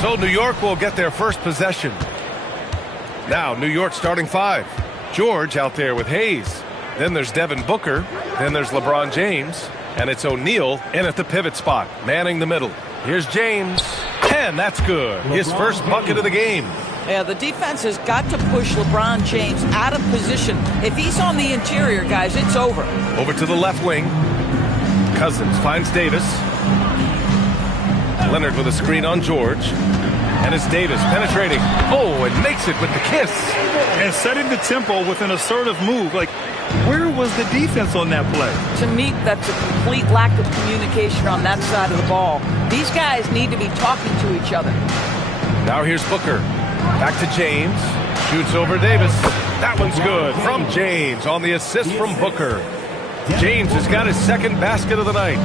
So New York will get their first possession. Now New York starting five. George out there with Hayes. Then there's Devin Booker. Then there's LeBron James. And it's O'Neal in at the pivot spot, manning the middle. Here's James. 10, that's good. His first bucket of the game. Yeah, the defense has got to push LeBron James out of position. If he's on the interior, guys, it's over. Over to the left wing. Cousins finds Davis. Leonard with a screen on George. And it's Davis penetrating. Oh, and makes it with the kiss. And setting the tempo with an assertive move. Like, where was the defense on that play? To me, that's a complete lack of communication on that side of the ball. These guys need to be talking to each other. Now here's Booker. Back to James. Shoots over Davis. That one's good from James on the assist from Booker. James has got his second basket of the night.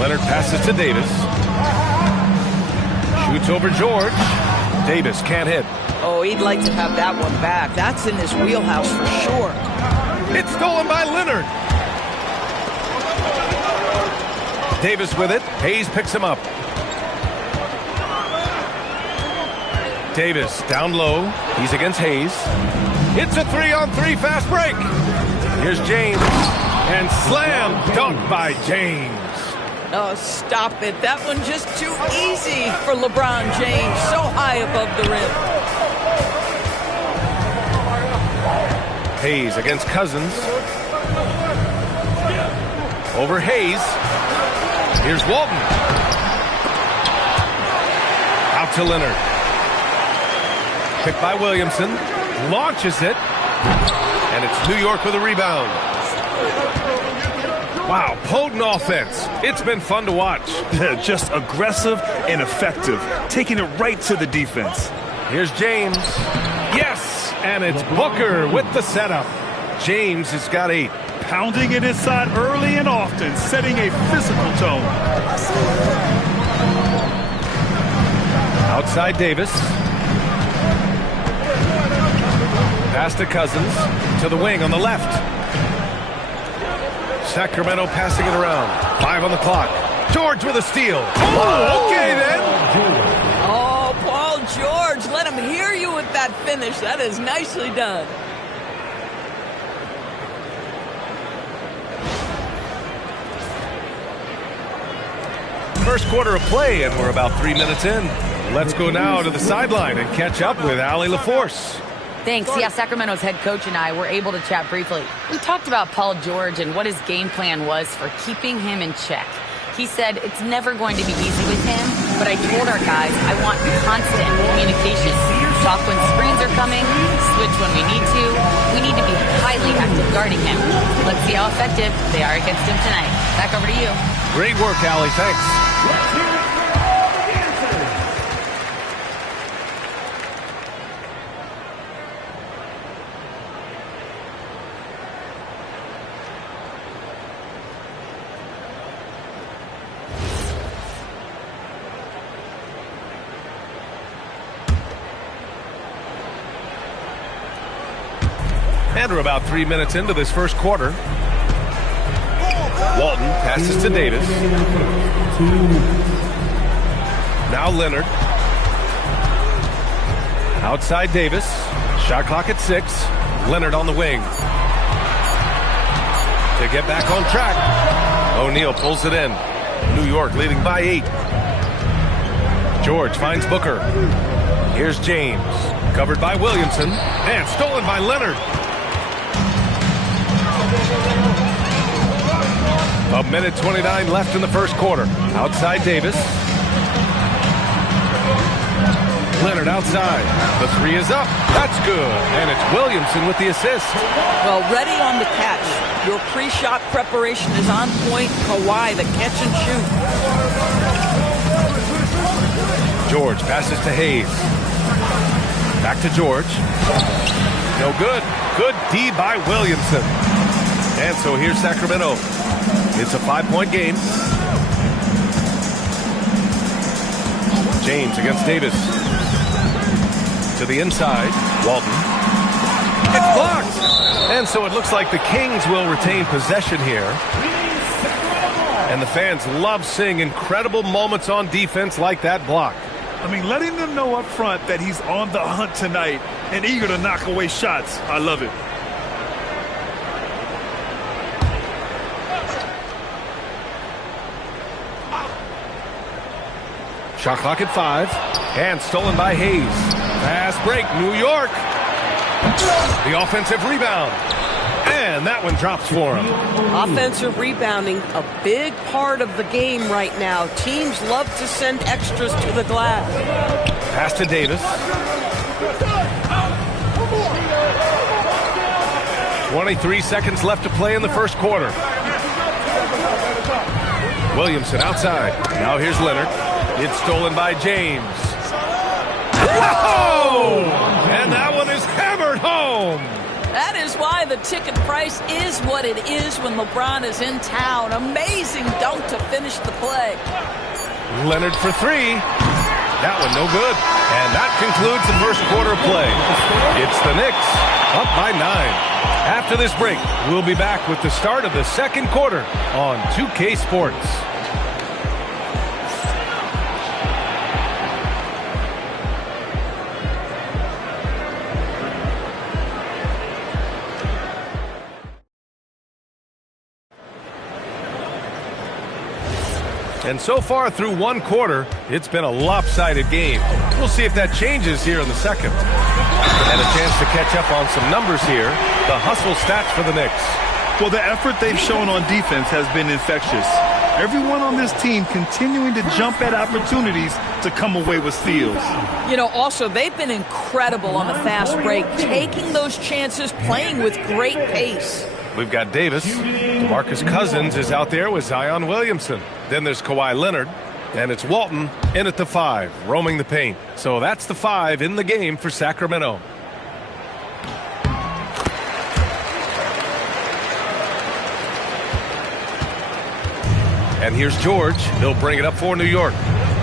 Leonard passes to Davis. Shoots over George. Davis can't hit. Oh, he'd like to have that one back. That's in his wheelhouse for sure. It's stolen by Leonard. Davis with it. Hayes picks him up. Davis down low. He's against Hayes. It's a 3-on-3 fast break. Here's James. And slam dunk by James. Oh, stop it. That one just too easy for LeBron James. So high above the rim. Hayes against Cousins. Over Hayes. Here's Walton. Out to Leonard. Picked by Williamson. Launches it. And it's New York with a rebound. Wow, potent offense. It's been fun to watch. Just aggressive and effective. Taking it right to the defense. Here's James. Yes, and it's Booker with the setup. James has got 8. Pounding it inside early and often, setting a physical tone. Outside Davis. Pass to Cousins. To the wing on the left. Sacramento passing it around. 5 on the clock. George with a steal. Oh, okay then. Oh, Paul George, let him hear you with that finish. That is nicely done. First quarter of play, and we're about 3 minutes in. Let's go now to the sideline and catch up with Allie LaForce. Thanks. Yeah, Sacramento's head coach and I were able to chat briefly. We talked about Paul George and what his game plan was for keeping him in check. He said it's never going to be easy with him, but I told our guys I want constant communication. Talk when screens are coming, switch when we need to. We need to be highly active guarding him. Let's see how effective they are against him tonight. Back over to you. Great work, Allie. Thanks. And we're about 3 minutes into this first quarter. Walton passes to Davis. Now Leonard. Outside Davis. Shot clock at 6. Leonard on the wing. To get back on track. O'Neal pulls it in. New York leading by 8. George finds Booker. Here's James. Covered by Williamson. And stolen by Leonard. A minute 29 left in the first quarter. Outside Davis. Leonard outside. The three is up. That's good. And it's Williamson with the assist. Well, ready on the catch. Your pre-shot preparation is on point. Kawhi, the catch and shoot. George passes to Hayes. Back to George. No good. Good D by Williamson. And so here's Sacramento. It's a 5-point game. James against Davis. To the inside. Walton. It's blocked. And so it looks like the Kings will retain possession here. And the fans love seeing incredible moments on defense like that block. I mean, letting them know up front that he's on the hunt tonight and eager to knock away shots. I love it. Shot clock at 5. And stolen by Hayes. Fast break, New York. The offensive rebound. And that one drops for him. Offensive rebounding, a big part of the game right now. Teams love to send extras to the glass. Pass to Davis. 23 seconds left to play in the first quarter. Williamson outside. Now here's Leonard. It's stolen by James. Whoa! And that one is hammered home. That is why the ticket price is what it is when LeBron is in town. Amazing dunk to finish the play. Leonard for 3. That one no good. And that concludes the first quarter play. It's the Knicks up by 9. After this break, we'll be back with the start of the second quarter on 2K Sports. And so far through one quarter, it's been a lopsided game. We'll see if that changes here in the second. And a chance to catch up on some numbers here. The hustle stats for the Knicks. Well, the effort they've shown on defense has been infectious. Everyone on this team continuing to jump at opportunities to come away with steals. You know, also, they've been incredible on the fast break, taking those chances, playing with great pace. We've got Davis. DeMarcus Cousins is out there with Zion Williamson. Then there's Kawhi Leonard. And it's Walton in at the 5, roaming the paint. So that's the 5 in the game for Sacramento. And here's George. He'll bring it up for New York.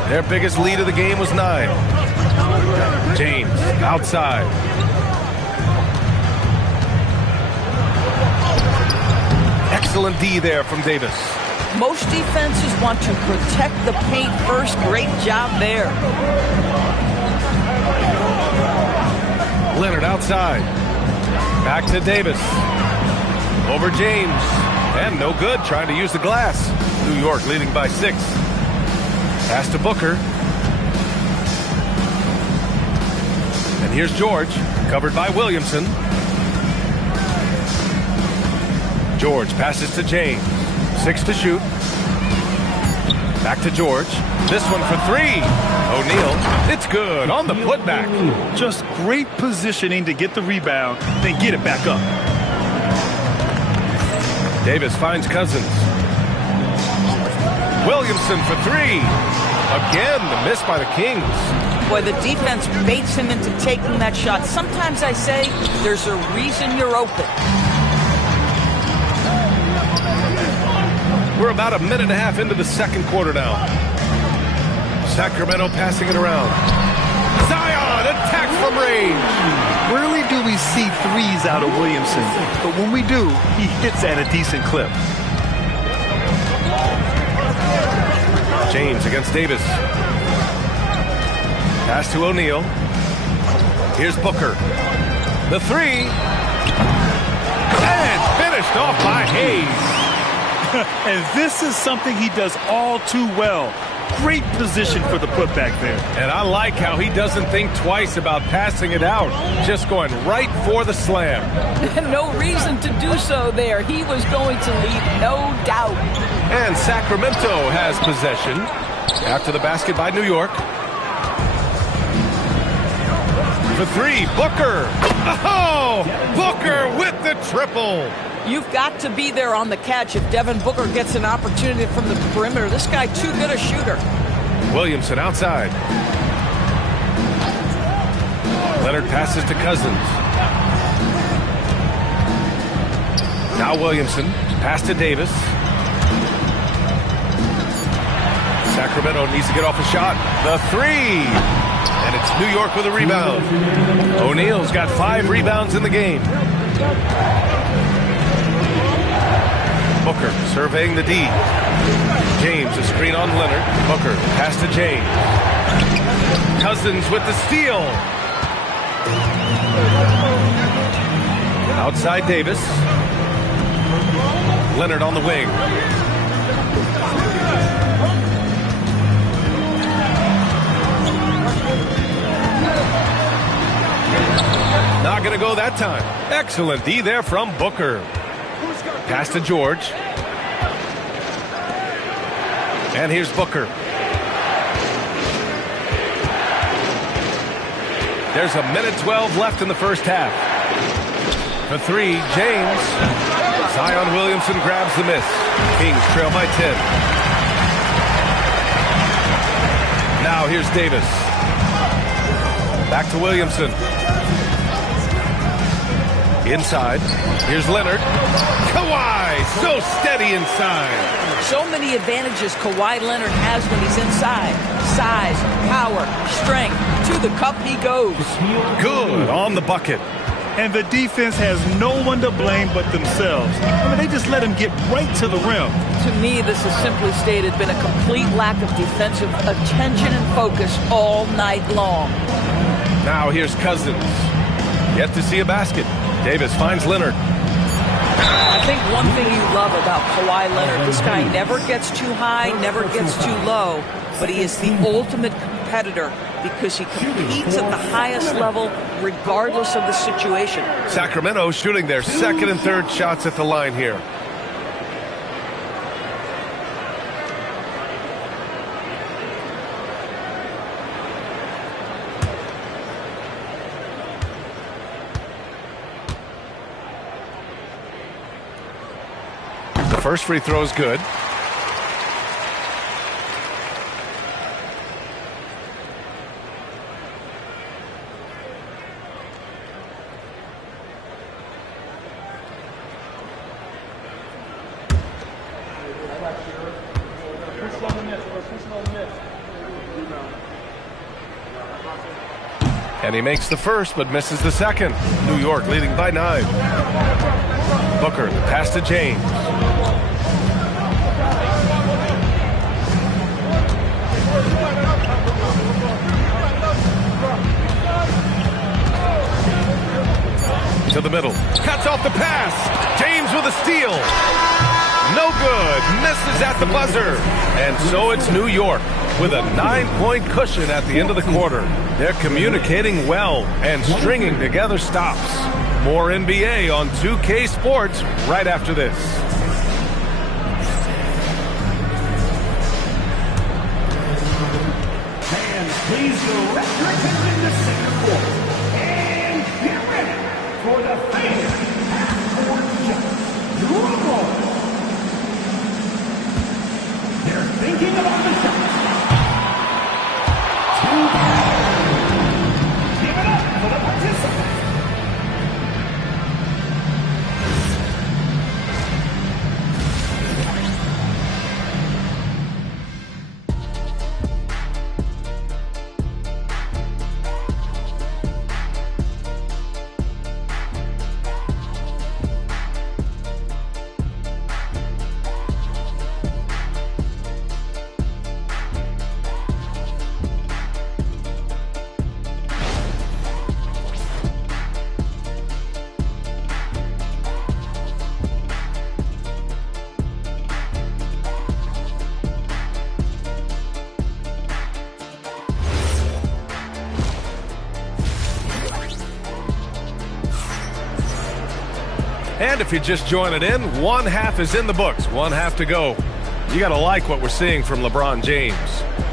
Their biggest lead of the game was 9. James outside. Excellent D there from Davis. Most defenses want to protect the paint first. Great job there. Leonard outside. Back to Davis. Over James. And no good, trying to use the glass. New York leading by 6. Pass to Booker. And here's George, covered by Williamson. George passes to James. 6 to shoot. Back to George. This one for 3. O'Neal. It's good on the putback. Just great positioning to get the rebound, then get it back up. Davis finds Cousins. Williamson for 3. Again, the miss by the Kings. Boy, the defense baits him into taking that shot. Sometimes I say there's a reason you're open. We're about a minute and a half into the second quarter now. Sacramento passing it around. Zion attacks from range. Rarely do we see threes out of Williamson, but when we do, he hits at a decent clip. James against Davis. Pass to O'Neal. Here's Booker. The 3. And finished off by Hayes. And this is something he does all too well. Great position for the putback there. And I like how he doesn't think twice about passing it out, just going right for the slam. No reason to do so there. He was going to leave, no doubt. And Sacramento has possession after the basket by New York. For three, Booker. Oh, Booker with the triple. You've got to be there on the catch if Devin Booker gets an opportunity from the perimeter. This guy too good a shooter. Williamson outside. Leonard passes to Cousins. Now Williamson. Pass to Davis. Sacramento needs to get off a shot. The three. And it's New York with a rebound. O'Neal's got 5 rebounds in the game. Booker surveying the D. James, a screen on Leonard. Booker, pass to James. Cousins with the steal. Outside Davis. Leonard on the wing. Not going to go that time. Excellent D there from Booker. Pass to George. And here's Booker. There's a minute 12 left in the first half. For three, James. Zion Williamson grabs the miss. Kings trail by 10. Now here's Davis. Back to Williamson. Inside. Here's Leonard. Kawhi, so steady inside. So many advantages Kawhi Leonard has when he's inside. Size, power, strength. To the cup he goes. Good on the bucket. And the defense has no one to blame but themselves. I mean, they just let him get right to the rim. To me, this has simply stated been a complete lack of defensive attention and focus all night long. Now here's Cousins. Yet to see a basket. Davis finds Leonard. I think one thing you love about Kawhi Leonard, this guy never gets too high, never gets too low, but he is the ultimate competitor because he competes at the highest level regardless of the situation. Sacramento shooting their second and third shots at the line here. The first free throw is good. And he makes the first, but misses the second. New York leading by 9. Booker, pass to James. To the middle. Cuts off the pass. James with a steal. No good. Misses at the buzzer. And so it's New York with a 9-point cushion at the end of the quarter. They're communicating well and stringing together stops. More NBA on 2K Sports right after this. Fans, please direct your attention to center court. And get ready for the famous half-court shot. Drum roll. They're thinking about the shot. Give it up for the participants. And if you're just joining in, one half is in the books, one half to go. You got to like what we're seeing from LeBron James.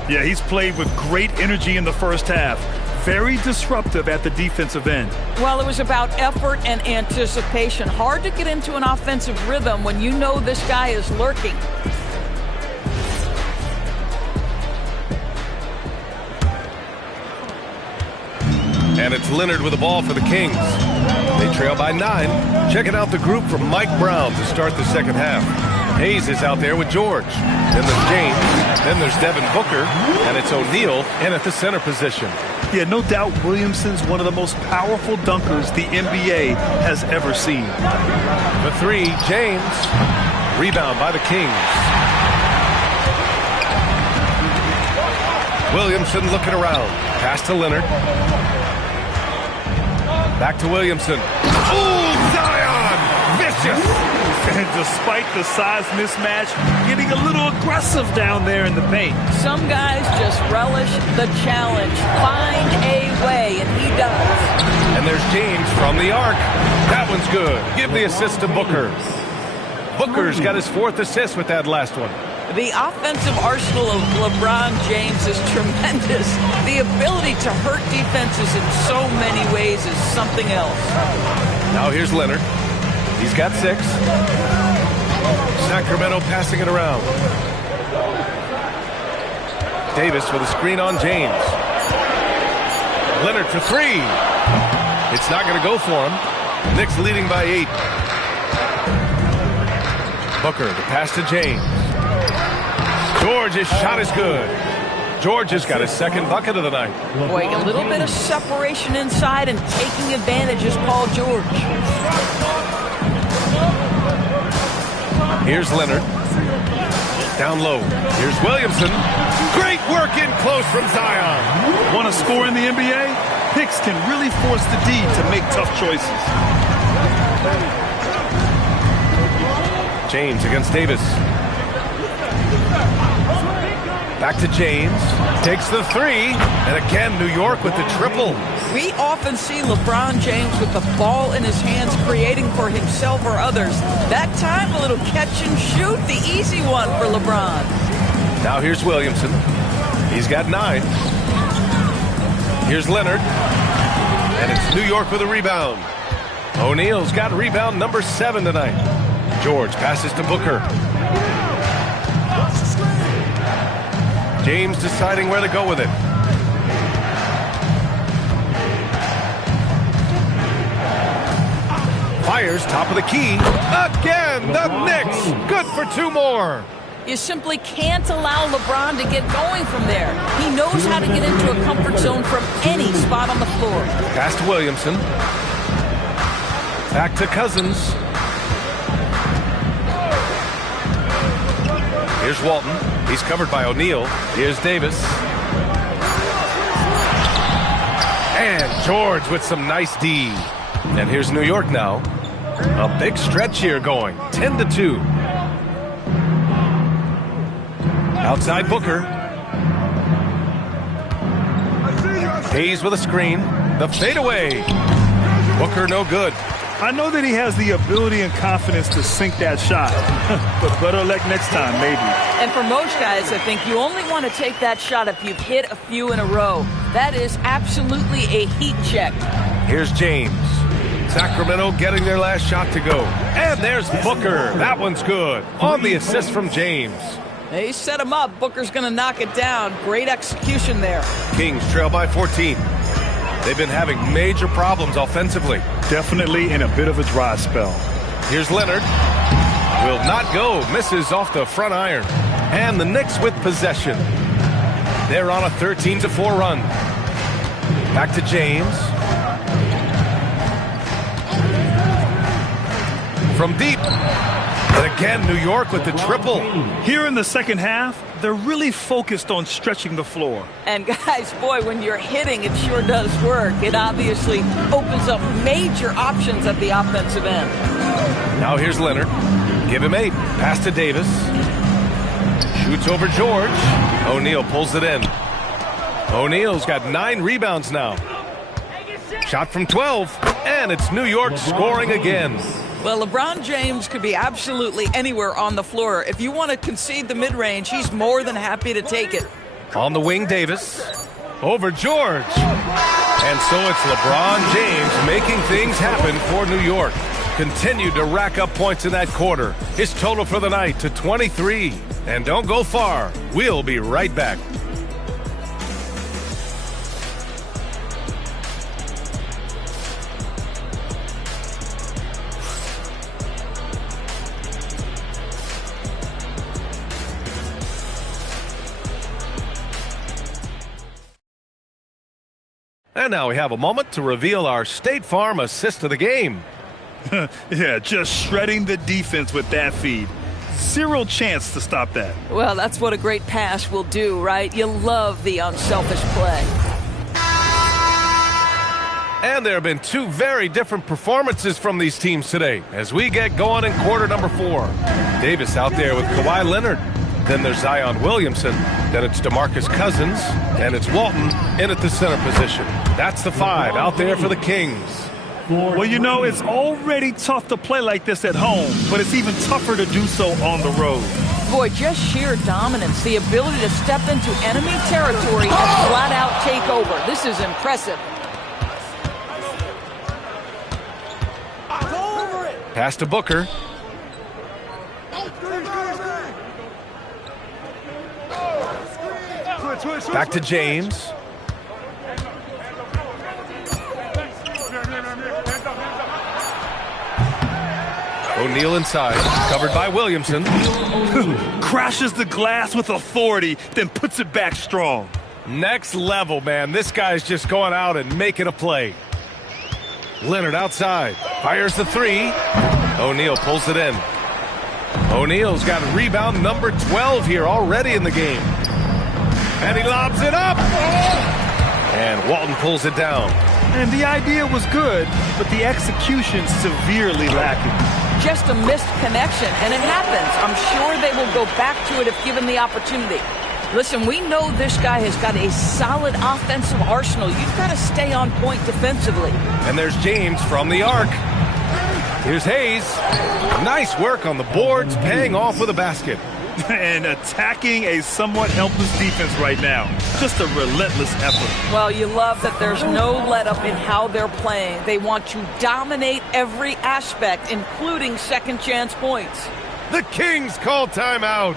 Yeah, he's played with great energy in the first half. Very disruptive at the defensive end. Well, it was about effort and anticipation. Hard to get into an offensive rhythm when you know this guy is lurking. And it's Leonard with the ball for the Kings. They trail by 9. Checking out the group from Mike Brown to start the second half. Hayes is out there with George. Then there's James. Then there's Devin Booker. And it's O'Neal in at the center position. Yeah, no doubt Williamson's one of the most powerful dunkers the NBA has ever seen. The 3, James. Rebound by the Kings. Williamson looking around. Pass to Leonard. Back to Williamson. Ooh, Zion! Vicious! And despite the size mismatch, getting a little aggressive down there in the paint. Some guys just relish the challenge. Find a way, and he does. And there's James from the arc. That one's good. Give the assist to Booker. Booker's got his 4th assist with that last one. The offensive arsenal of LeBron James is tremendous. The ability to hurt defenses in so many ways is something else. Now here's Leonard. He's got 6. Sacramento passing it around. Davis with a screen on James. Leonard for 3. It's not going to go for him. Knicks leading by 8. Booker, the pass to James. George's shot is good. George has got his 2nd bucket of the night. Boy, a little bit of separation inside and taking advantage is Paul George. Here's Leonard. Down low. Here's Williamson. Great work in close from Zion. Want to score in the NBA? Picks can really force the D to make tough choices. James against Davis. Back to James. Takes the 3. And again, New York with the triple. We often see LeBron James with the ball in his hands creating for himself or others. That time, a little catch and shoot, the easy one for LeBron. Now here's Williamson. He's got 9. Here's Leonard. And it's New York with a rebound. O'Neal's got rebound number 7 tonight. George passes to Booker. James deciding where to go with it. Fires top of the key. Again, the Knicks. Good for 2 more. You simply can't allow LeBron to get going from there. He knows how to get into a comfort zone from any spot on the floor. Pass to Williamson. Back to Cousins. Here's Walton. He's covered by O'Neal. Here's Davis. And George with some nice D. And here's New York now. A big stretch here going. 10-2. Outside Booker. Hayes with a screen. The fadeaway. Booker no good. I know that he has the ability and confidence to sink that shot. But better luck next time, maybe. And for most guys, I think you only want to take that shot if you've hit a few in a row. That is absolutely a heat check. Here's James. Sacramento getting their last shot to go. And there's Booker. That one's good. On the assist from James. They set him up. Booker's going to knock it down. Great execution there. Kings trail by 14. They've been having major problems offensively. Definitely in a bit of a dry spell. Here's Leonard. Will not go. Misses off the front iron. And the Knicks with possession. They're on a 13-4 run. Back to James. From deep. And again, New York with the triple. Here in the second half, they're really focused on stretching the floor. And guys, boy, when you're hitting, it sure does work. It obviously opens up major options at the offensive end. Now here's Leonard. Give him 8. Pass to Davis. Shoots over George. O'Neal pulls it in. O'Neal's got 9 rebounds now. Shot from 12. And it's New York scoring again. Well, LeBron James could be absolutely anywhere on the floor. If you want to concede the mid-range, he's more than happy to take it. On the wing, Davis. Over George. And so it's LeBron James making things happen for New York. Continued to rack up points in that quarter. His total for the night to 23. And don't go far. We'll be right back. And now we have a moment to reveal our State Farm assist of the game. Yeah, just shredding the defense with that feed. Zero chance to stop that. Well, that's what a great pass will do, right? You love the unselfish play. And there have been two very different performances from these teams today as we get going in quarter number 4. Davis out there with Kawhi Leonard. Then there's Zion Williamson. Then it's DeMarcus Cousins. And it's Walton in at the center position. That's the 5 out there for the Kings. Well, you know, it's already tough to play like this at home, but it's even tougher to do so on the road. Boy, just sheer dominance, the ability to step into enemy territory and flat out take over. This is impressive. Pass to Booker. Back to James. O'Neal inside, covered by Williamson. Crashes the glass with authority, then puts it back strong. Next level, man. This guy's just going out and making a play. Leonard outside, fires the 3. O'Neal pulls it in. O'Neal's got rebound number 12 here already in the game. And he lobs it up. And Walton pulls it down. And the idea was good, but the execution severely lacking. Just a missed connection, and it happens. I'm sure they will go back to it if given the opportunity. Listen, we know this guy has got a solid offensive arsenal. You've got to stay on point defensively. And there's James from the arc. Here's Hayes. Nice work on the boards, paying off with a basket. And attacking a somewhat helpless defense right now. Just a relentless effort. Well, you love that there's no let-up in how they're playing. They want to dominate every aspect, including second-chance points. The Kings call timeout.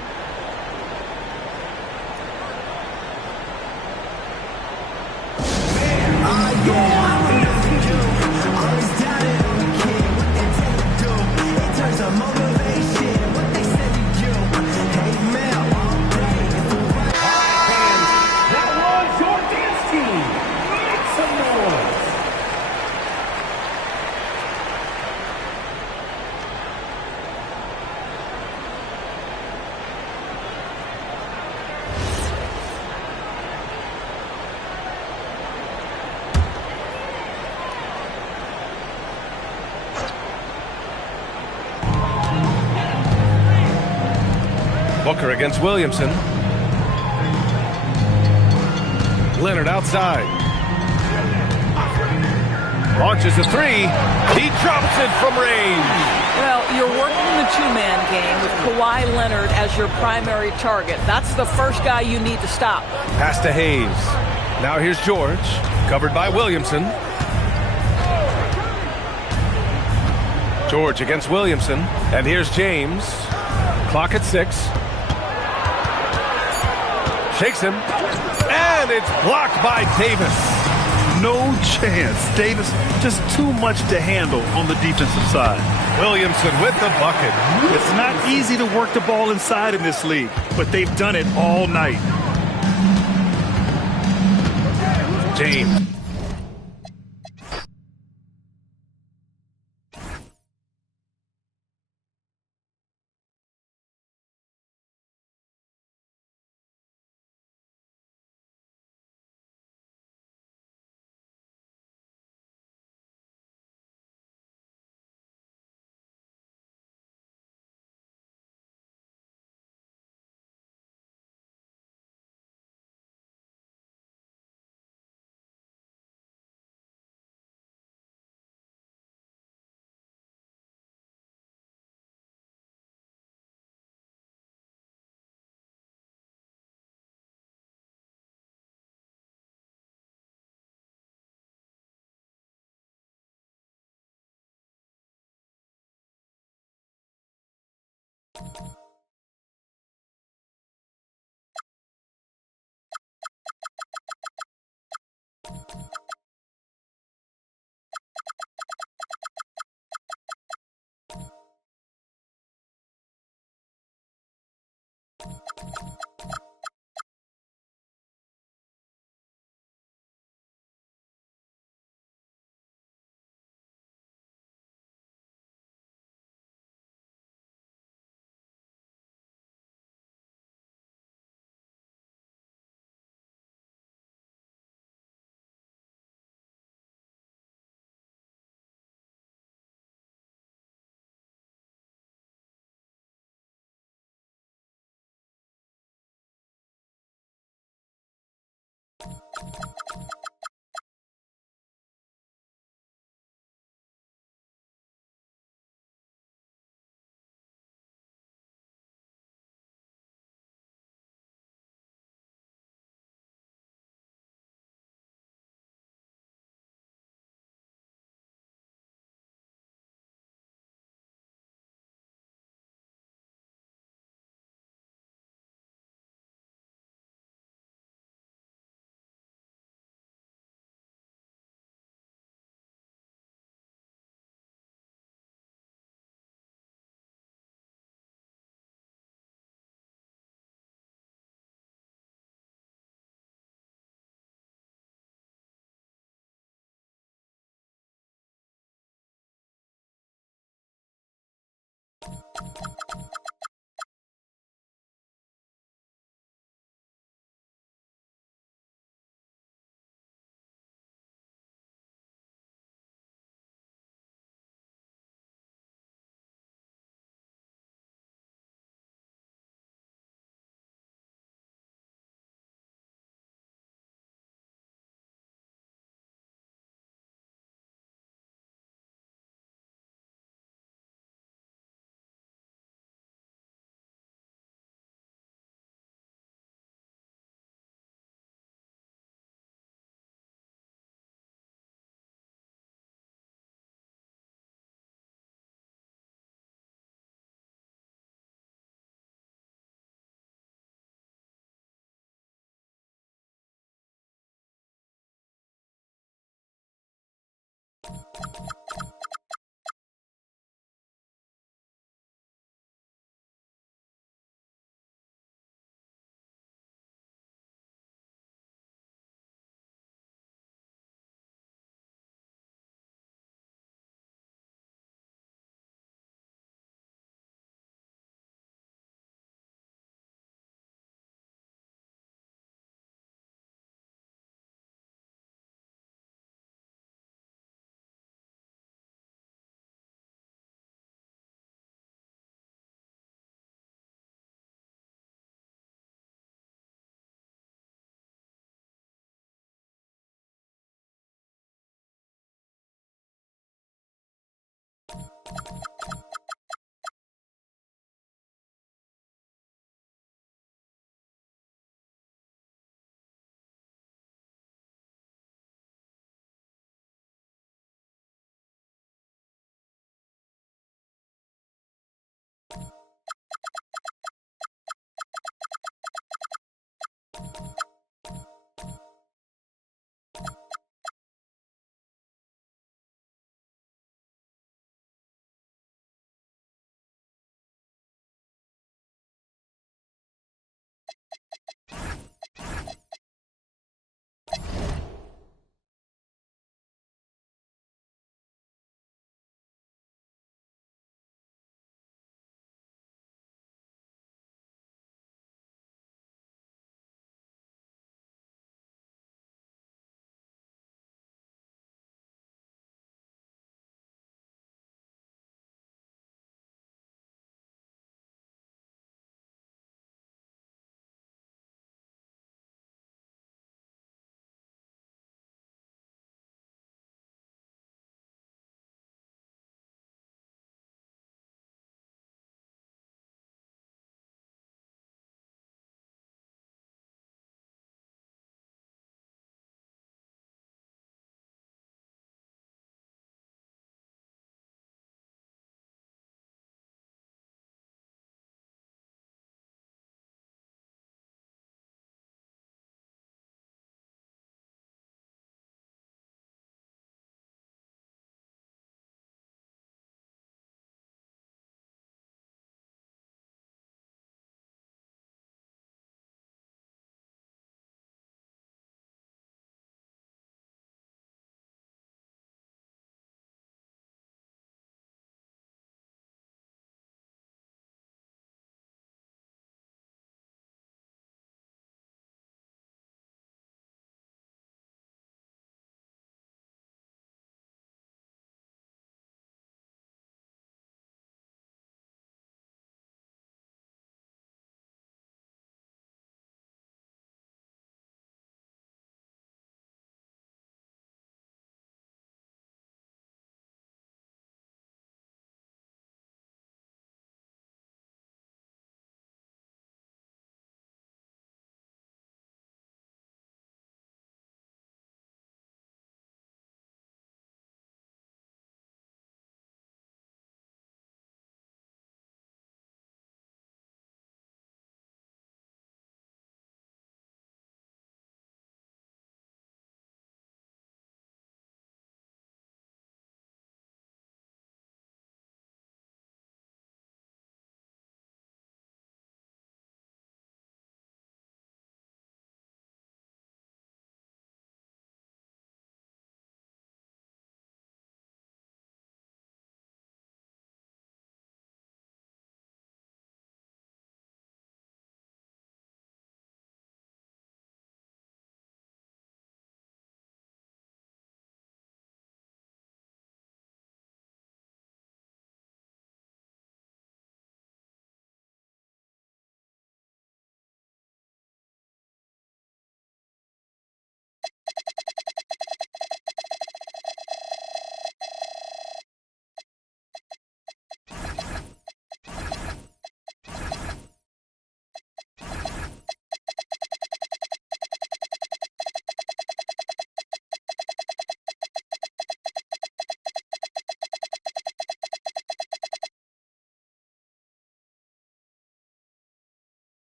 Booker against Williamson. Leonard outside. Launches a 3. He drops it from range. Well, you're working the two-man game with Kawhi Leonard as your primary target. That's the first guy you need to stop. Pass to Hayes. Now here's George, covered by Williamson. George against Williamson. And here's James. Clock at 6. Shakes him. And it's blocked by Davis. No chance. Davis just too much to handle on the defensive side. Williamson with the bucket. It's not easy to work the ball inside in this league, but they've done it all night. James.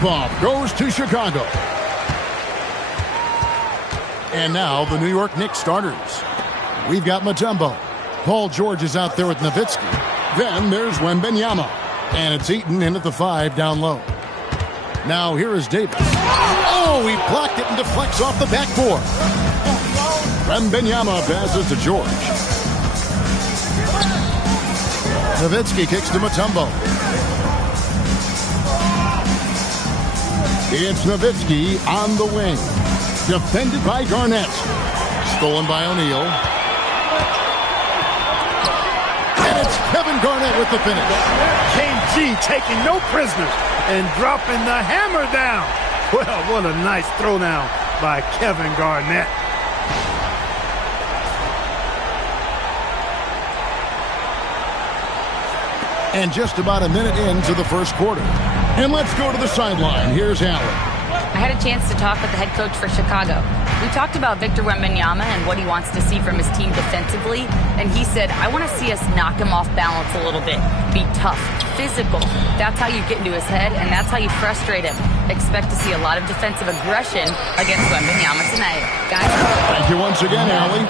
tip-off goes to Chicago. And now the New York Knicks starters. We've got Mutombo. Paul George is out there with Nowitzki. Then there's Wembanyama. And it's Eaton in at the 5 down low. Now here is Davis. Oh, he blocked it and deflects off the backboard. Wembanyama passes to George. Nowitzki kicks to Mutombo. It's Nowitzki on the wing. Defended by Garnett. Stolen by O'Neal. And it's Kevin Garnett with the finish. KG taking no prisoners and dropping the hammer down. Well, what a nice throwdown by Kevin Garnett. And just about a minute into the first quarter. And let's go to the sideline. Here's Allen. I had a chance to talk with the head coach for Chicago. We talked about Victor Wembanyama and what he wants to see from his team defensively, and he said, I want to see us knock him off balance a little bit, be tough, physical. That's how you get into his head, and that's how you frustrate him. Expect to see a lot of defensive aggression against Wembanyama tonight. Guys. Thank you once again, Allie.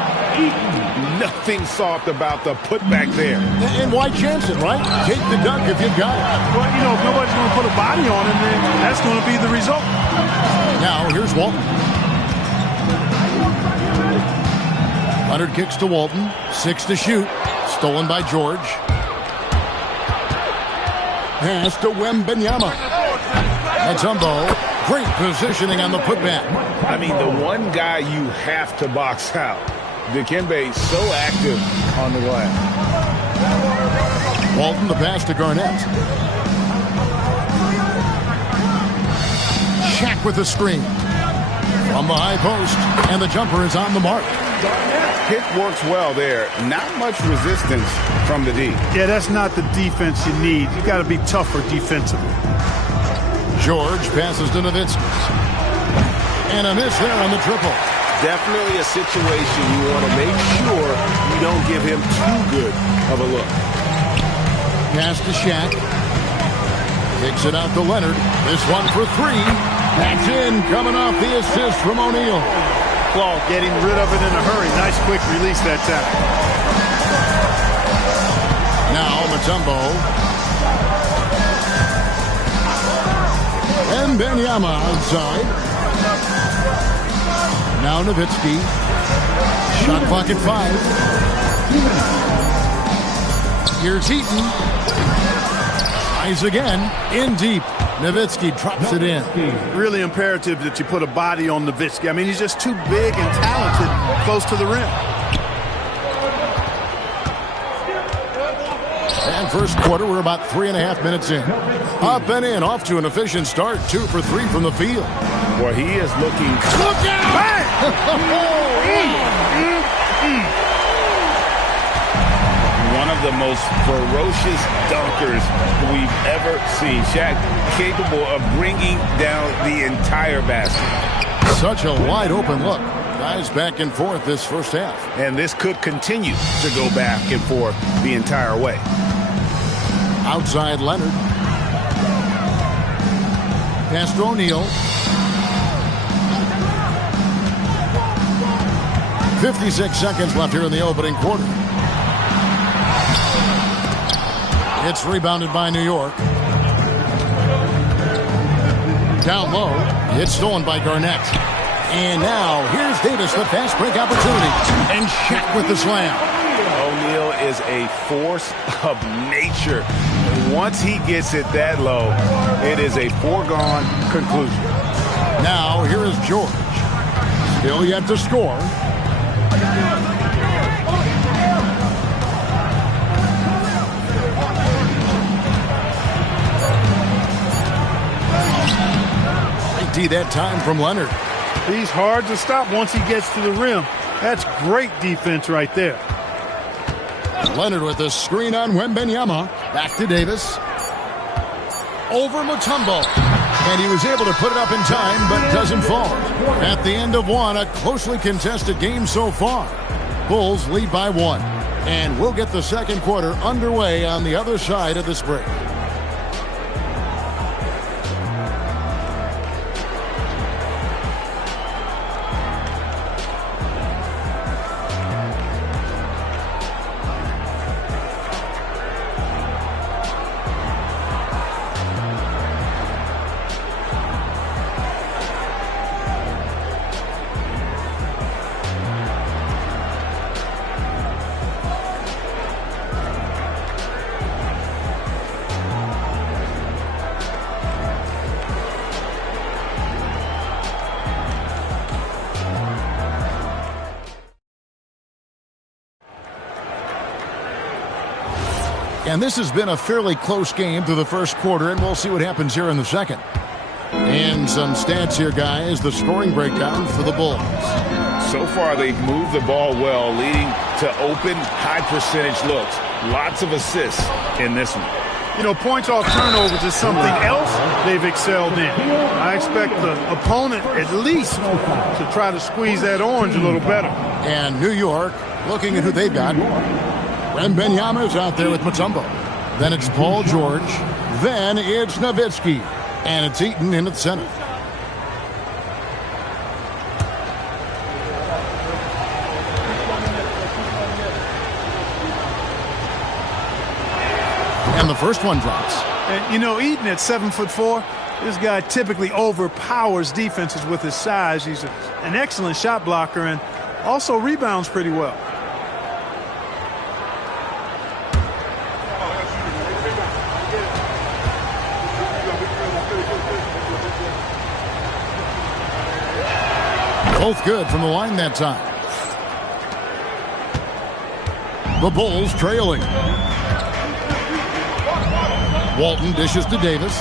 Nothing soft about the putback there. And why chance it, right? Take the dunk if you've got it. Well, you know, if nobody's going to put a body on him, then that's going to be the result. Now, here's Walton. Leonard kicks to Walton. 6 to shoot. Stolen by George. Pass to Wembanyama. Mutombo. Great positioning on the putback. I mean, the one guy you have to box out. Dikembe so active on the glass. Walton, the pass to Garnett. Shaq with the screen. From the high post, and the jumper is on the mark. Pick works well there. Not much resistance from the D. Yeah, that's not the defense you need. You got to be tougher defensively. George passes to Nowitzki. And a miss there on the triple. Definitely a situation you want to make sure you don't give him too good of a look. Pass to Shaq. Kicks it out to Leonard. This one for 3. That's in, coming off the assist from O'Neal. Claw getting rid of it in a hurry. Nice quick release that time. Now Mutombo. And Wembanyama outside. Now Nowitzki. Shot clock at 5. Here's Eaton. Tries again. In deep. Nowitzki drops it in. Really imperative that you put a body on Nowitzki. I mean, he's just too big and talented close to the rim. And first quarter, we're about 3.5 minutes in. Up and in, off to an efficient start. 2 for 3 from the field. Well, he is looking. Look out! One of the most ferocious dunkers we've ever seen. Shaq capable of bringing down the entire basket. Such a wide open look. Guys back and forth this first half. And this could continue to go back and forth the entire way. Outside Leonard. Pass to O'Neal. 56 seconds left here in the opening quarter. It's rebounded by New York. Down low. It's stolen by Garnett. And now, here's Davis, the fast break opportunity. And Shaq with the slam. O'Neal is a force of nature. Once he gets it that low, it is a foregone conclusion. Now, here is George. Still yet to score. D that time from Leonard. He's hard to stop once he gets to the rim. That's great defense right there. Leonard with the screen on Wembanyama. Back to Davis. Over Mutombo. And he was able to put it up in time, but doesn't fall. At the end of one, a closely contested game so far. Bulls lead by 1. And we'll get the second quarter underway on the other side of this break. And this has been a fairly close game through the first quarter, and we'll see what happens here in the second. And some stats here, guys. The scoring breakdown for the Bulls. So far, they've moved the ball well, leading to open, high-percentage looks. Lots of assists in this one. You know, points off turnovers is something else they've excelled in. I expect the opponent at least to try to squeeze that orange a little better. And New York, looking at who they've got. Wembanyama is out there with Mutombo. Then it's Paul George. Then it's Nowitzki. And it's Eaton in at center. And the first one drops. And, you know, Eaton at 7'4", this guy typically overpowers defenses with his size. He's an excellent shot blocker and also rebounds pretty well. Both good from the line that time. The Bulls trailing. Walton dishes to Davis.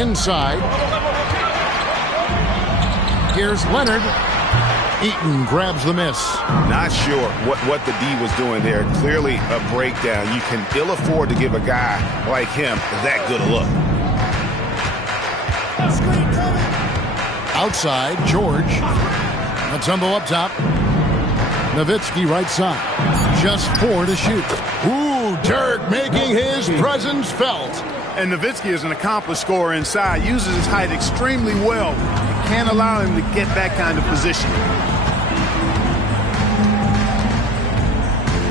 Inside. Here's Leonard. Eaton grabs the miss. Not sure what the D was doing there. Clearly a breakdown. You can ill afford to give a guy like him that good a look. Outside, George. Mutombo up top. Nowitzki right side. Just 4 to shoot. Ooh, Dirk making his presence felt. And Nowitzki is an accomplished scorer inside. Uses his height extremely well. Can't allow him to get that kind of position.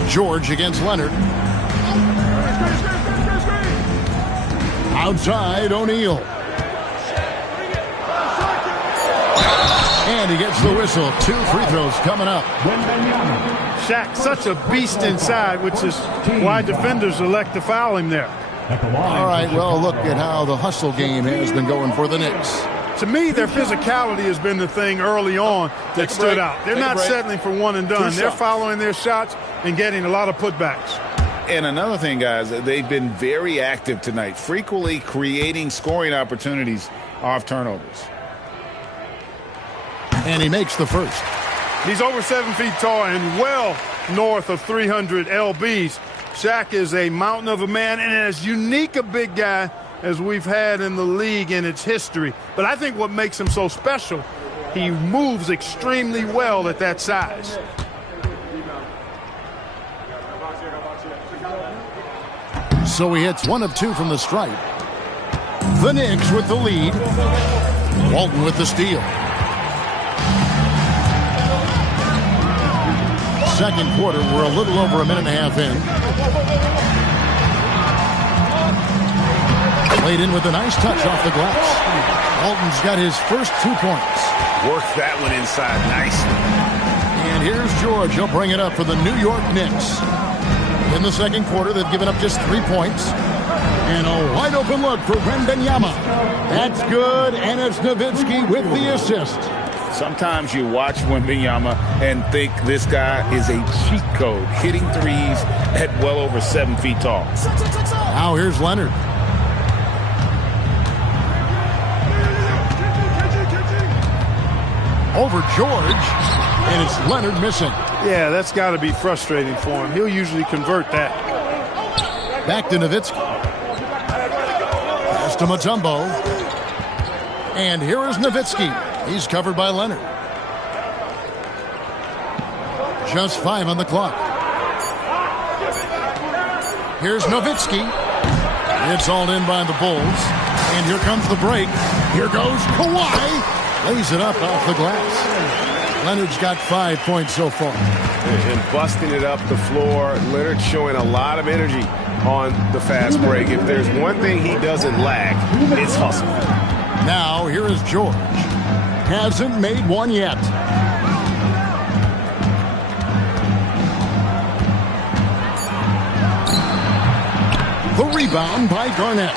George against Leonard. Outside, O'Neal. And he gets the whistle. 2 free throws coming up. Shaq, such a beast inside, which is why defenders elect to foul him there. All right, well, look at how the hustle game has been going for the Knicks. To me, their physicality has been the thing early on that stood out. They're not settling for one and done. They're following their shots and getting a lot of putbacks. And another thing, guys, they've been very active tonight, frequently creating scoring opportunities off turnovers. And he makes the first. He's over 7 feet tall and well north of 300 lbs. Shaq is a mountain of a man and as unique a big guy as we've had in the league in its history. But I think what makes him so special, he moves extremely well at that size. So he hits 1 of 2 from the stripe. The Knicks with the lead. Walton with the steal. Second quarter, we're a little over a minute and a half in. Played in with a nice touch off the glass. Walton's got his first 2 points. Worked that one inside nicely. And here's George. He'll bring it up for the New York Knicks. In the second quarter, they've given up just 3 points. And a wide open look for Wembanyama. That's good, and it's Nowitzki with the assist. Sometimes you watch Wembanyama and think this guy is a cheat code, hitting threes at well over 7 feet tall. Now here's Leonard. Over George, and it's Leonard missing. Yeah, that's got to be frustrating for him. He'll usually convert that. Back to Nowitzki. Pass to Mutombo. And here is Nowitzki. He's covered by Leonard. Just 5 on the clock. Here's Nowitzki. It's all in by the Bulls. And here comes the break. Here goes Kawhi. Lays it up off the glass. Leonard's got 5 points so far. And busting it up the floor. Leonard showing a lot of energy on the fast break. If there's one thing he doesn't lack, it's hustle. Now here is George. Hasn't made one yet. The rebound by Garnett.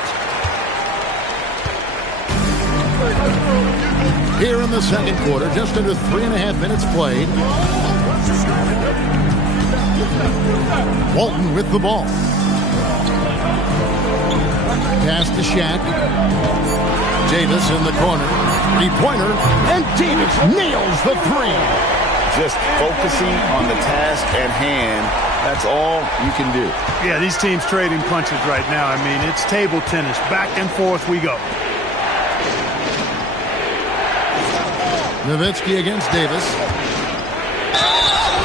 Here in the second quarter, just under 3.5 minutes played. Walton with the ball. Pass to Shaq. Davis in the corner. Three-pointer. And Davis nails the three. Just focusing on the task at hand. That's all you can do. Yeah, these teams trading punches right now. I mean, it's table tennis. Back and forth we go. Nowitzki against Davis.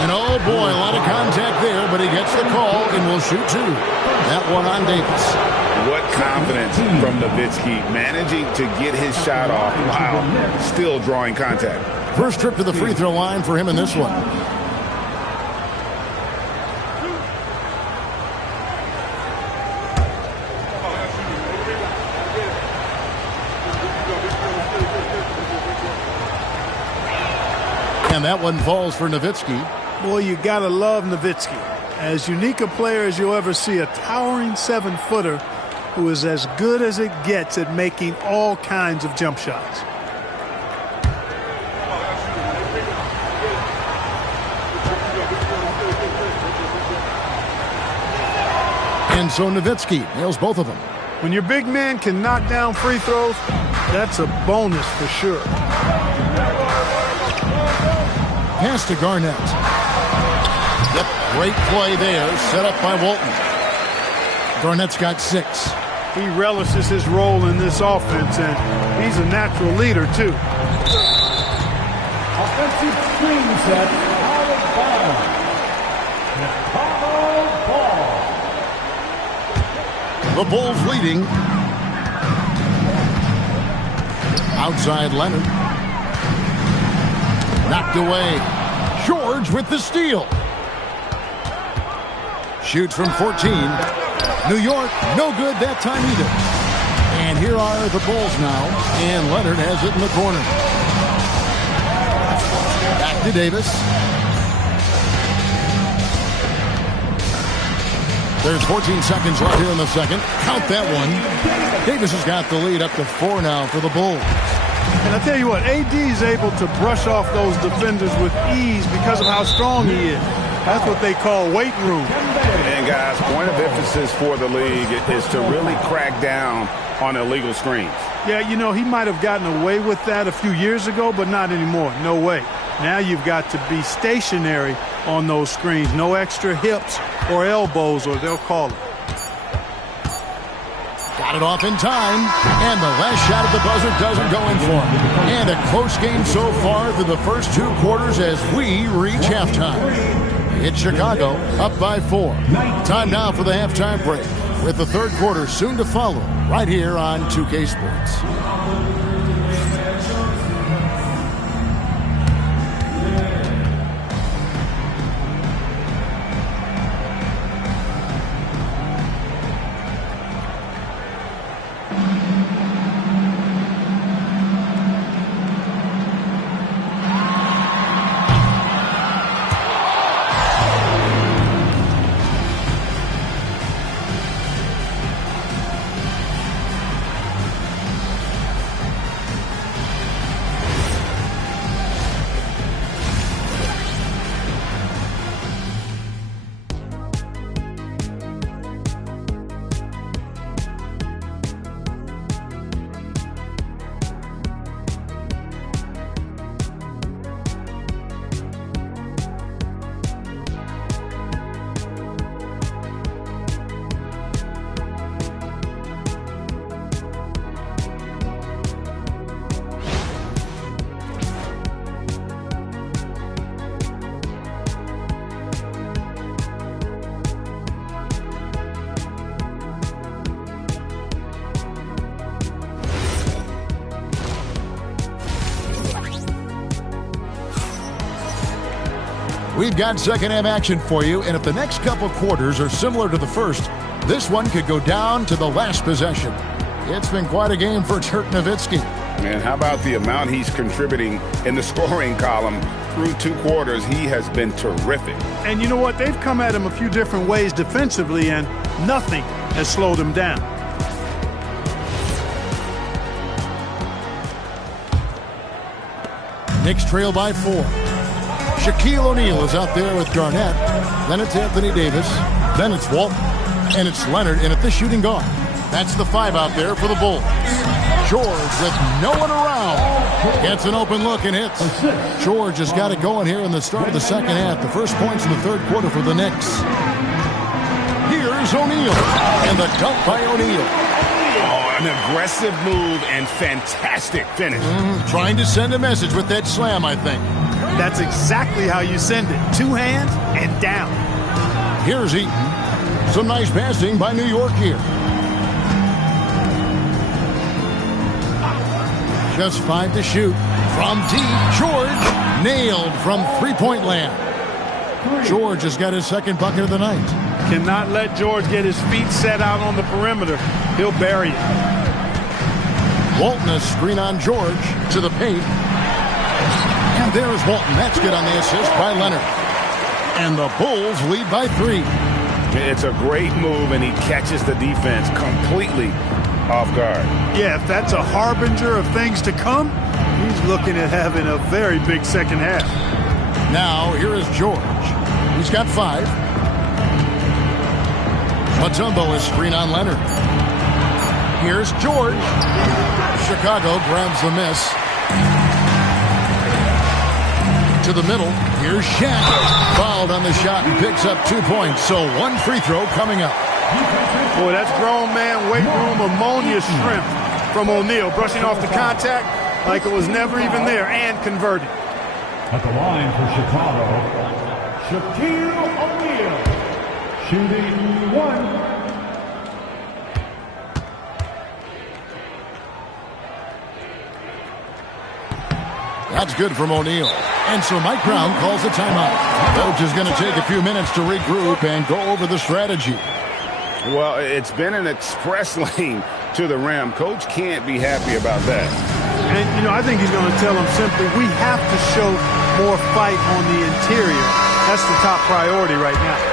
And oh boy, a lot of contact there, but he gets the call and will shoot two. That one on Davis. What confidence from Nowitzki, managing to get his shot off while still drawing contact. First trip to the free throw line for him in this one. And that one falls for Nowitzki. Boy, you got to love Nowitzki. As unique a player as you'll ever see, a towering 7-footer who is as good as it gets at making all kinds of jump shots. And so Nowitzki nails both of them. When your big man can knock down free throws, that's a bonus for sure. Pass to Garnett. Yep, great play there, set up by Walton. Garnett's got 6. He relishes his role in this offense, and he's a natural leader, too. Offensive screen set, out of bounds. The Bulls leading. Outside Leonard. Knocked away. George with the steal. Shoots from 14. New York, no good that time either. And here are the Bulls now. And Leonard has it in the corner. Back to Davis. There's 14 seconds left here in the second. Count that one. Davis has got the lead up to 4 now for the Bulls. And I tell you what, AD is able to brush off those defenders with ease because of how strong he is. That's what they call weight room. And guys, point of emphasis for the league is to really crack down on illegal screens. Yeah, you know, he might have gotten away with that a few years ago, but not anymore. No way. Now you've got to be stationary on those screens. No extra hips or elbows, or they'll call it. Got it off in time, and the last shot at the buzzer doesn't go in for him. And a close game so far through the first 2 quarters as we reach halftime. It's Chicago up by 4. Time now for the halftime break, with the third quarter soon to follow right here on 2K Sports. We've got second half action for you, and if the next couple quarters are similar to the first, this one could go down to the last possession. It's been quite a game for Dirk Nowitzki. And how about the amount he's contributing in the scoring column through 2 quarters? He has been terrific. And you know what? They've come at him a few different ways defensively, and nothing has slowed him down. Knicks trail by 4. Shaquille O'Neal is out there with Garnett. Then it's Anthony Davis. Then it's Walton. And it's Leonard in at the shooting guard. That's the 5 out there for the Bulls. George with no one around. Gets an open look and hits. George has got it going here in the start of the second half. The first points in the third quarter for the Knicks. Here's O'Neal. And the dunk by O'Neal. Oh, an aggressive move and fantastic finish. Trying to send a message with that slam, I think. That's exactly how you send it. 2 hands and down. Here's Eaton. Some nice passing by New York here. Just 5 to shoot. From deep, George nailed from three-point land. George has got his second bucket of the night. Cannot let George get his feet set out on the perimeter. He'll bury it. Walton a screen on George to the paint. And there's Walton. That's good on the assist by Leonard. And the Bulls lead by 3. It's a great move, and he catches the defense completely off guard. Yeah, if that's a harbinger of things to come, he's looking at having a very big second half. Now, here is George. He's got 5. Mutombo is screen on Leonard. Here's George. Chicago grabs the miss. To the middle. Here's Shaq. Fouled on the shot and picks up 2 points. So 1 free throw coming up. Boy, that's grown man weight room ammonia shrimp from O'Neal. Brushing off the contact like it was never even there and converted. At the line for Chicago, Shaquille O'Neal, shooting 1. That's good from O'Neal. And so Mike Brown calls a timeout. Coach is going to take a few minutes to regroup and go over the strategy. Well, it's been an express lane to the rim. Coach can't be happy about that. And, I think he's going to tell them simply, we have to show more fight on the interior. That's the top priority right now.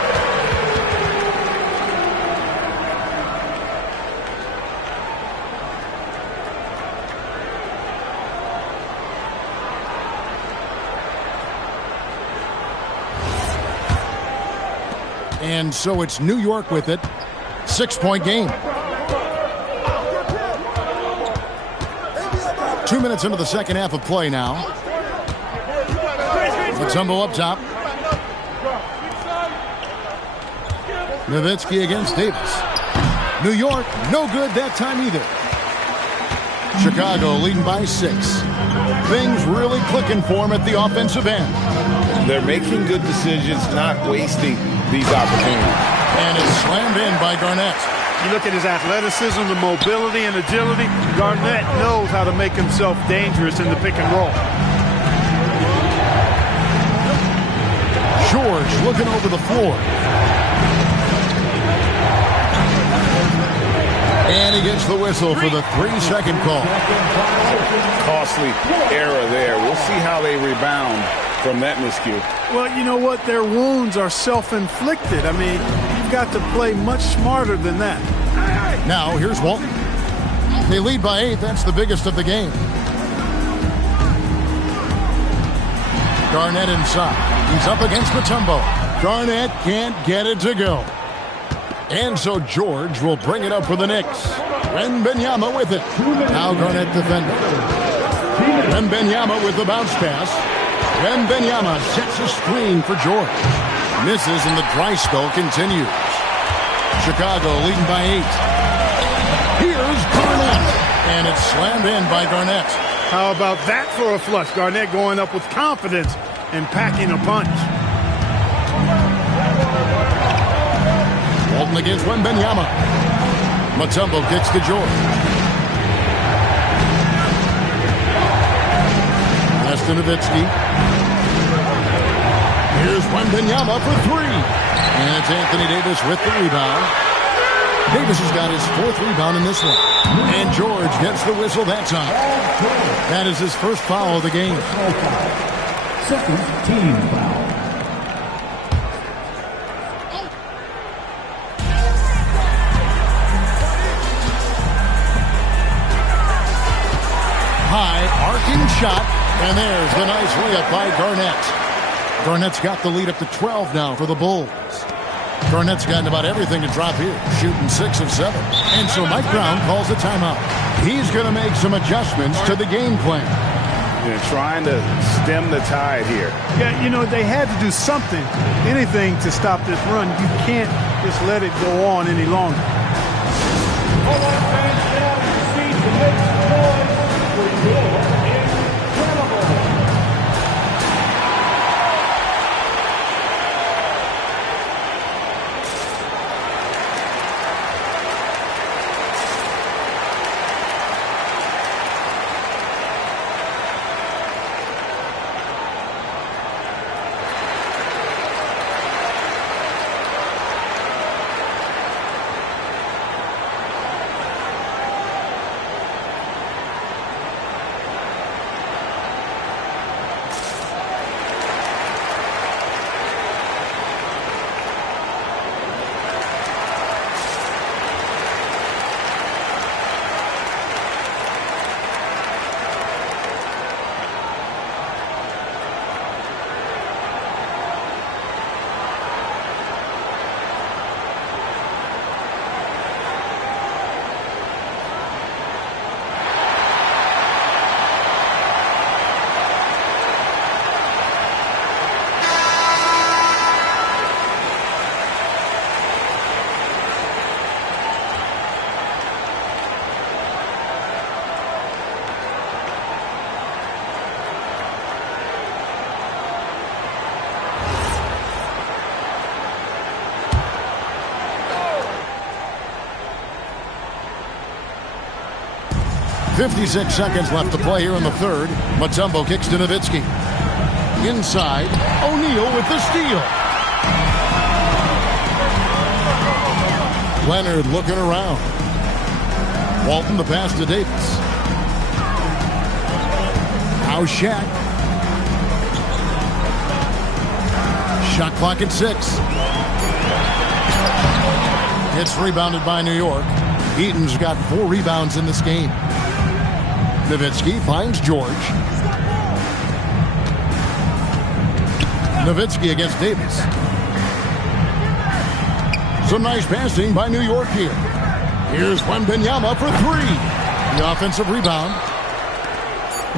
And so it's New York with it. 6-point game. 2 minutes into the second half of play now. Mutombo up top. Nowitzki against Davis. New York, no good that time either. Chicago leading by 6. Things really clicking for them at the offensive end. They're making good decisions, not wasting these opportunities. And it's slammed in by Garnett. You look at his athleticism, the mobility and agility. Garnett knows how to make himself dangerous in the pick and roll. George looking over the floor. And he gets the whistle for the 3-second call. Costly error there. We'll see how they rebound from that miscue. Well, you know what? Their wounds are self-inflicted. I mean, you've got to play much smarter than that. Now, here's Walton. They lead by 8. That's the biggest of the game. Garnett inside. He's up against Mutombo. Garnett can't get it to go. And so George will bring it up for the Knicks. Wembanyama with it. Now Garnett defending. Wembanyama with the bounce pass. Wembanyama sets a screen for George. Misses and the dry spell continues. Chicago leading by 8. Here's Garnett. And it's slammed in by Garnett. How about that for a flush? Garnett going up with confidence and packing a punch. Walton against Wembanyama. Mutombo kicks to George. Pass to Nowitzki. Here's Wembanyama for 3. And it's Anthony Davis with the rebound. Davis has got his 4th rebound in this one. And George gets the whistle that time. That is his first foul of the game. Second team foul. High arcing shot, and there's the nice layup by Garnett. Garnett's got the lead up to 12 now for the Bulls. Garnett's gotten about everything to drop here, shooting 6 of 7. And so Mike Brown calls a timeout. He's going to make some adjustments to the game plan. Trying to stem the tide here. Yeah, you know, they had to do something, anything to stop this run. You can't just let it go on any longer. All our fans now proceed to make some noise for your incredible. 56 seconds left to play here in the third. Mutombo kicks to Nowitzki. Inside, O'Neal with the steal. Leonard looking around. Walton the pass to Davis. Now Shaq. Shot clock at 6. It's rebounded by New York. Eaton's got 4 rebounds in this game. Nowitzki finds George. Nowitzki against Davis. Some nice passing by New York here. Here's Wembanyama for 3. The offensive rebound.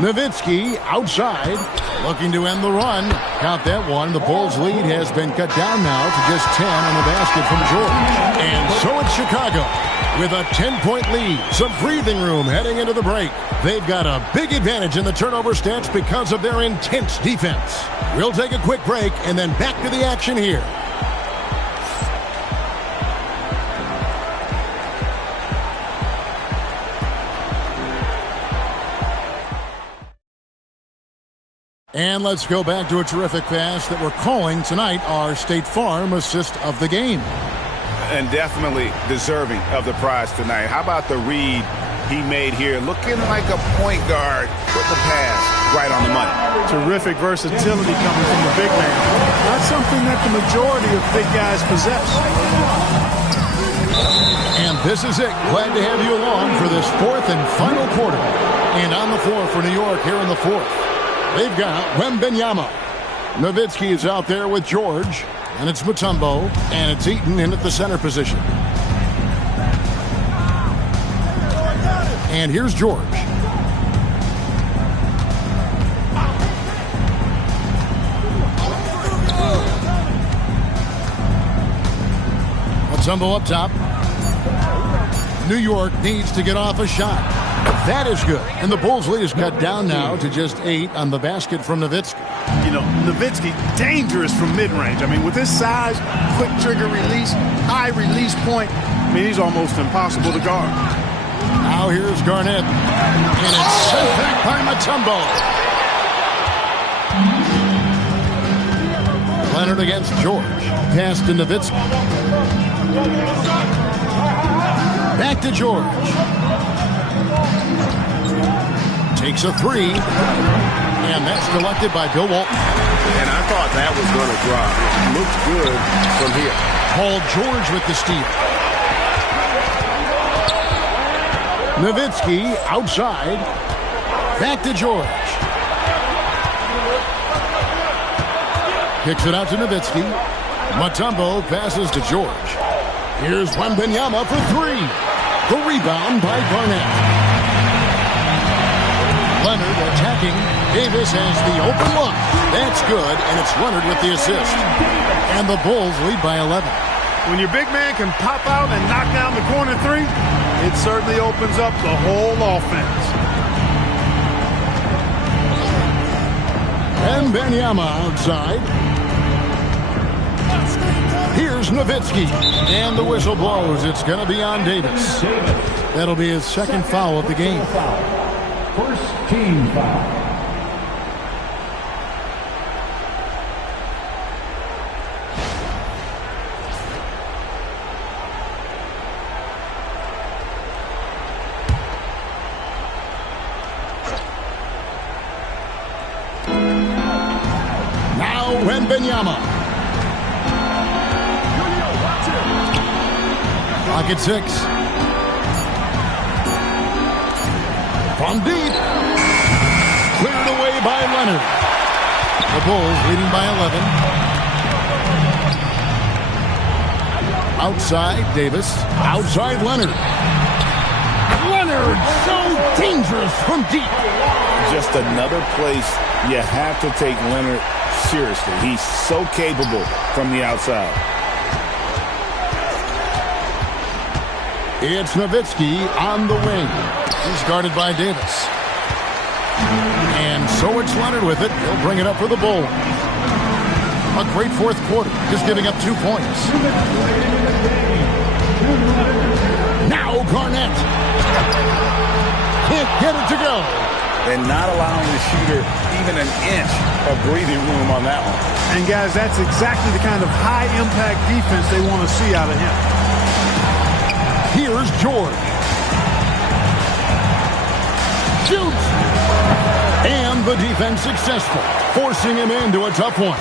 Nowitzki outside, looking to end the run. Count that one. The Bulls' lead has been cut down now to just 10 on the basket from George. And so it's Chicago with a 10-point lead. Some breathing room heading into the break. They've got a big advantage in the turnover stats because of their intense defense. We'll take a quick break and then back to the action here. And let's go back to a terrific pass that we're calling tonight our State Farm assist of the game. And definitely deserving of the prize tonight. How about the read he made here? Looking like a point guard with the pass right on the money. Terrific versatility coming from the big man. Not something that the majority of big guys possess. And this is it. Glad to have you along for this fourth and final quarter. And on the floor for New York here in the fourth, they've got Wembanyama. Nowitzki is out there with George. And it's Mutombo. And it's Eaton in at the center position. And here's George. Mutombo up top. New York needs to get off a shot. That is good. And the Bulls' lead is cut down now to just 8 on the basket from Nowitzki. You know, Nowitzki, dangerous from mid-range. I mean, with his size, quick trigger release, high release point, I mean, he's almost impossible to guard. Now here's Garnett. And it's sent back by Mutombo. Leonard against George. Pass to Nowitzki. Back to George. Takes a 3. And that's collected by Bill Walton. And I thought that was going to drop. It looked good from here. Paul George with the steal. Nowitzki outside. Back to George. Kicks it out to Nowitzki. Mutombo passes to George. Here's Wembanyama for three. The rebound by Garnett. Leonard attacking. Davis has the open look. That's good, and it's Leonard with the assist. And the Bulls lead by 11. When your big man can pop out and knock down the corner three, it certainly opens up the whole offense. And Wembanyama outside. Here's Nowitzki. And the whistle blows. It's going to be on Davis. That'll be his second foul of the game. First team foul. Now Wembanyama. Clock at 6. From deep. Cleared away by Leonard. The Bulls leading by 11. Outside Davis. Outside Leonard. Leonard so dangerous from deep. Just another place you have to take Leonard seriously. He's so capable from the outside. It's Nowitzki on the wing. He's guarded by Davis. And so it's Leonard with it. He'll bring it up for the Bulls. A great fourth quarter, just giving up 2 points. Now Garnett. Can't get it to go. And not allowing the shooter even an inch of breathing room on that one. And guys, that's exactly the kind of high-impact defense they want to see out of him. Here's George. Shoots. And the defense successful, forcing him into a tough one.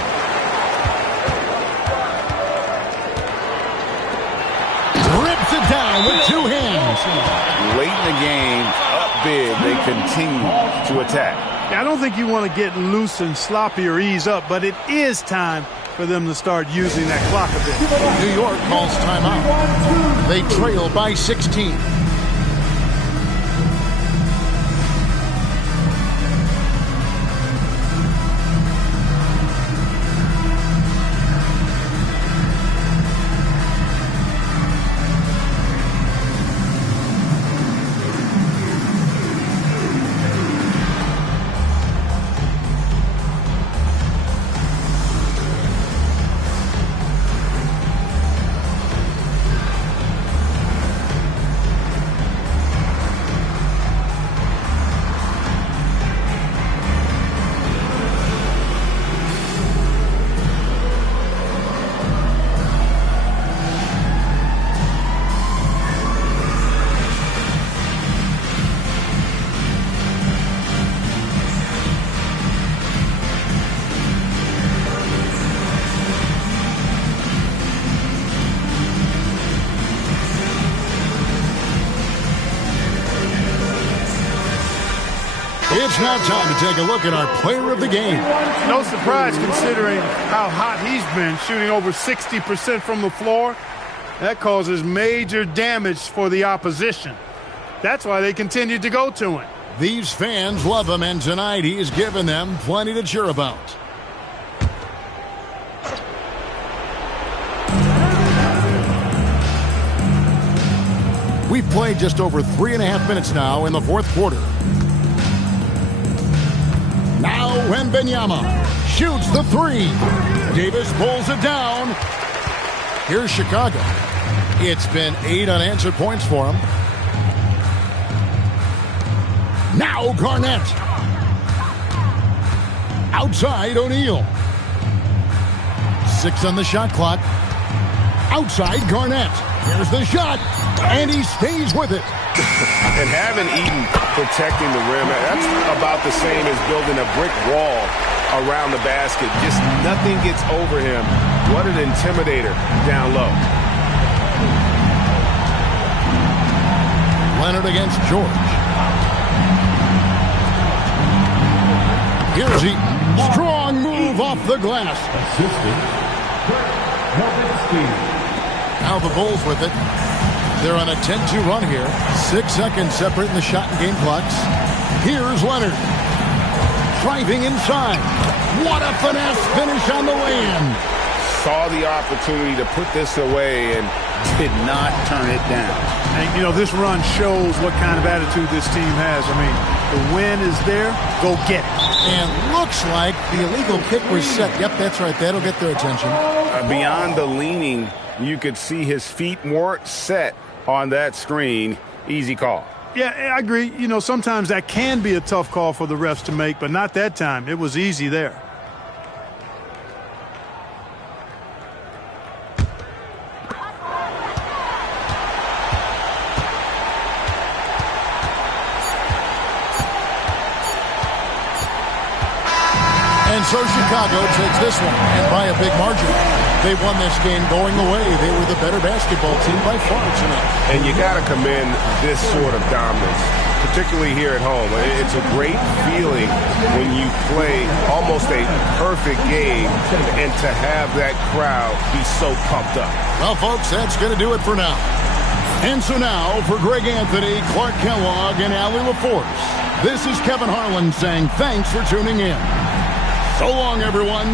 Rips it down with 2 hands. Late in the game, up big, they continue to attack. I don't think you want to get loose and sloppy or ease up, but it is time for them to start using that clock a bit. New York calls timeout. They trail by 16. It's now time to take a look at our player of the game. No surprise considering how hot he's been, shooting over 60% from the floor. That causes major damage for the opposition. That's why they continue to go to him. These fans love him, and tonight he's given them plenty to cheer about. We've played just over 3.5 minutes now in the fourth quarter. Now Wembanyama shoots the 3. Davis pulls it down. Here's Chicago. It's been 8 unanswered points for him. Now Garnett. Outside O'Neal. 6 on the shot clock. Outside Garnett. Here's the shot. And he stays with it. And having Eaton protecting the rim, that's about the same as building a brick wall around the basket. Just nothing gets over him. What an intimidator down low. Leonard against George. Here's Eaton. Strong move. move off the glass. Now the Bulls with it. They're on a 10-2 run here. 6 seconds separating the shot and game clocks. Here's Leonard. Driving inside. What a finesse finish on the way in. Saw the opportunity to put this away and did not turn it down. And, you know, this run shows what kind of attitude this team has. I mean, the win is there. Go get it. And looks like the illegal kick was set. Yep, that's right. That'll get their attention. Beyond the leaning, you could see his feet weren't set on that screen. Easy call. Yeah, I agree. You know, sometimes that can be a tough call for the refs to make, but not that time. It was easy there. And so Chicago takes this one, and by a big margin. They won this game going away. They were the better basketball team by far tonight. And you got to commend this sort of dominance, particularly here at home. It's a great feeling when you play almost a perfect game and to have that crowd be so pumped up. Well, folks, that's going to do it for now. And so now, for Greg Anthony, Clark Kellogg, and Allie LaForce, this is Kevin Harlan saying thanks for tuning in. So long, everyone.